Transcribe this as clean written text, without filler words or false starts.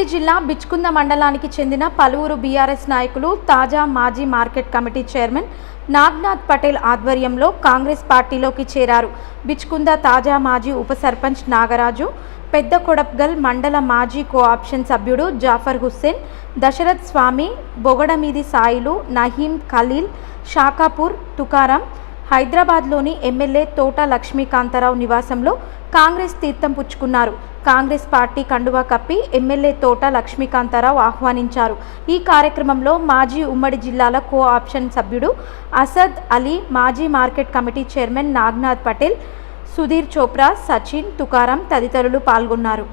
రంగారెడ్డి జిల్లా బిచ్కుంద మండలానికి చెందిన పలువురు బీఆర్ఎస్ నాయకులు తాజా మాజీ market committee chairman Nagnath Patel ఆధ్వర్యంలో కాంగ్రెస్ పార్టీలోకి చేరారు. బిచ్కుంద తాజా మాజీ ఉప సర్పంచ్ నాగరాజు, పెద్ద కొడప్గల్ మండల మాజీ కోఆప్షన్ సభ్యుడు జాఫర్ హుస్సేన్, దశరథ్ స్వామి, బొగడమీది సాయిలు, నహీం ఖలీల్, షాకాపూర్ తుకారాం హైదరాబాద్లోని ఎమ్మెల్యే తోట లక్ష్మీకాంతారావు నివాసంలో కాంగ్రెస్ తీర్థం పుచ్చుకున్నారు. కాంగ్రెస్ పార్టీ కండువా కప్పి ఎమ్మెల్యే తోట లక్ష్మీకాంతారావు ఆహ్వానించారు. ఈ కార్యక్రమంలో మాజీ ఉమ్మడి జిల్లాల కో ఆప్షన్ సభ్యుడు అసద్ అలీ, మాజీ market committee chairman Nagnath Patel, Sudheer Chopra, Sachin, Tukaram తదితరులు పాల్గొన్నారు.